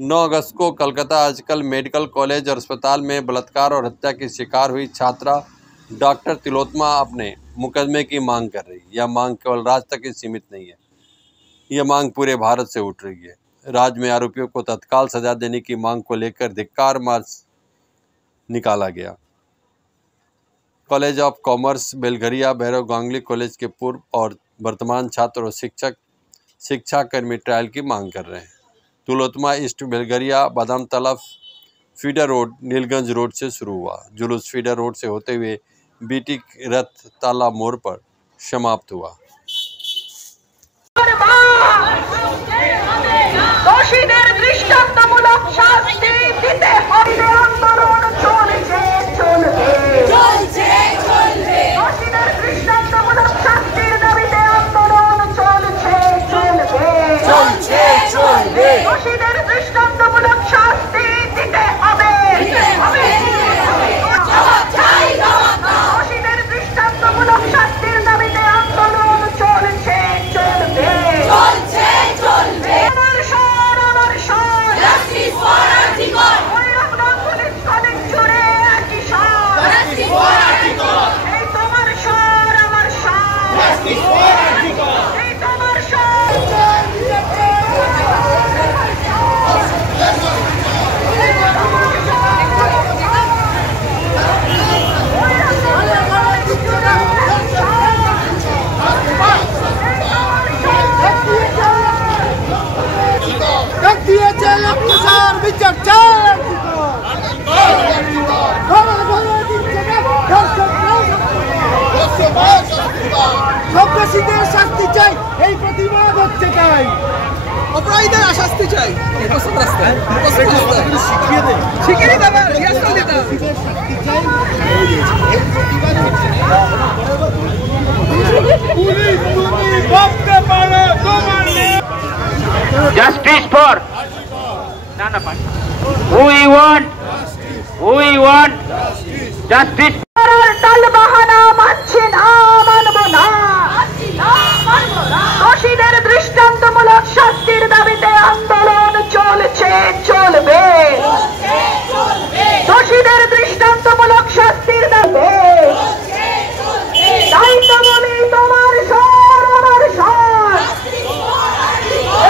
9 अगस्त को कोलकाता आजकल medical college और अस्पताल में बलात्कार और हत्या की शिकार हुई छात्रा डॉक्टर तिलोत्तमा अपने मुकदमे की मांग कर रही। यह मांग केवल राज्य तक ही सीमित नहीं है, यह मांग पूरे भारत से उठ रही है। राज्य में आरोपियों को तत्काल सजा देने की मांग को लेकर धिक्कार मार्च निकाला गया। College of commerce Belgharia Bhairav Ganguly college के पूर्व और वर्तमान छात्र और शिक्षाकर्मी ट्रायल की मांग कर रहे हैं। तिलोत्तमा ईस्ट बेलघरिया बादाम तालाब फीडर रोड नीलगंज रोड से शुरू हुआ। जुलूस फीडर रोड से होते हुए बीटी रथ तालाब मोड़ पर समाप्त हुआ। শাস্তি চাই, এই প্রতিবাদ হচ্ছে তাই। অপরাধীদের শাস্তি চাই। শিখিয়ে দেবে Justice for who we want justice. দোষীদের দৃষ্টান্তমূলক শাস্তির দাবিতে আন্দোলন চলছে চলবে। দোষীদের দৃষ্টান্তমূলক শাস্তির দাবিতে তাই তো বলি তোমার স্বর আমার স্বর,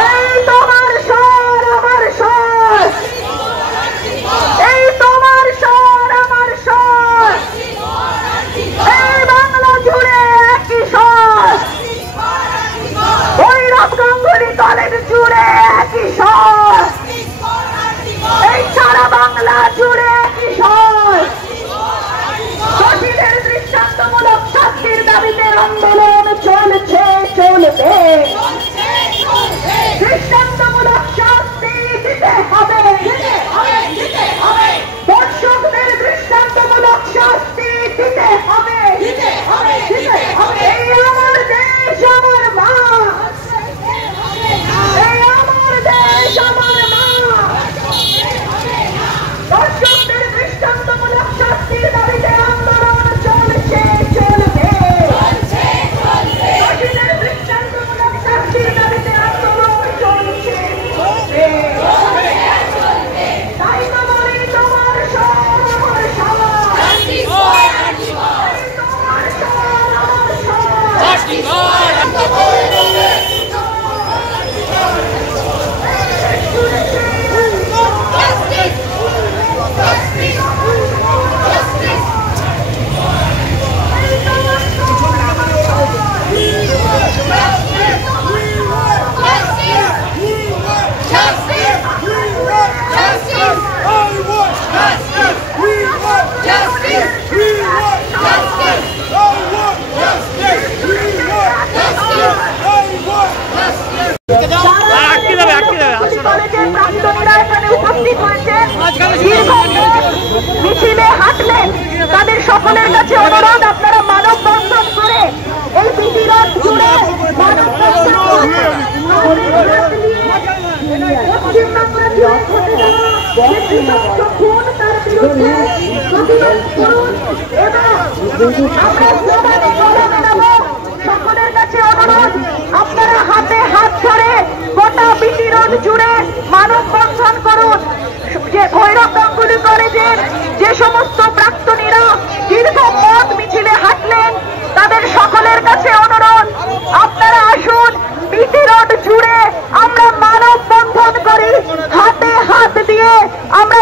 এই তোমার স্বর আমার স্বর, এই তোমার স্বর আমার স্বর, এই বাংলা জুড়ে একই স্বর, ভৈরব গাঙ্গুলি কলেজ জুড়ে একই স্বর, এই সারা বাংলা জুড়ে একই স্বর। দোষীদের দৃষ্টান্তমূলক শাস্তির দাবিতে আন্দোলন চলছে চলবে। দৃষ্টান্তমূলক শাস্তি দিতে হবে, দর্শকদের দৃষ্টান্তমূলক শাস্তি দিতে হবে। এই আমার দেশ আমার মা, এই আমার দেশ আমার মা। দর্শকদের দৃষ্টান্তমূলক শাস্তির দাবিতে আন্দোলন চলছে চলবে। দোষীদের দৃষ্টান্তমূলক শাস্তির দাবিতে আন্দোলন চলছে চলবে। তাই তো বলি তোমার স্বর আমার স্বর, তোমার স্বর আমার মিছিলে হাঁটলেন। তাদের সকলের কাছে অনুরোধ, আপনারা মানববন্ধন করে এই প্রতিরোধ জুড়ে সকলের কাছে অনুরোধ, আপনারা হাতে হাত ধরে গোটা বিটি রোড জুড়ে মানববন্ধন করুন। আমরা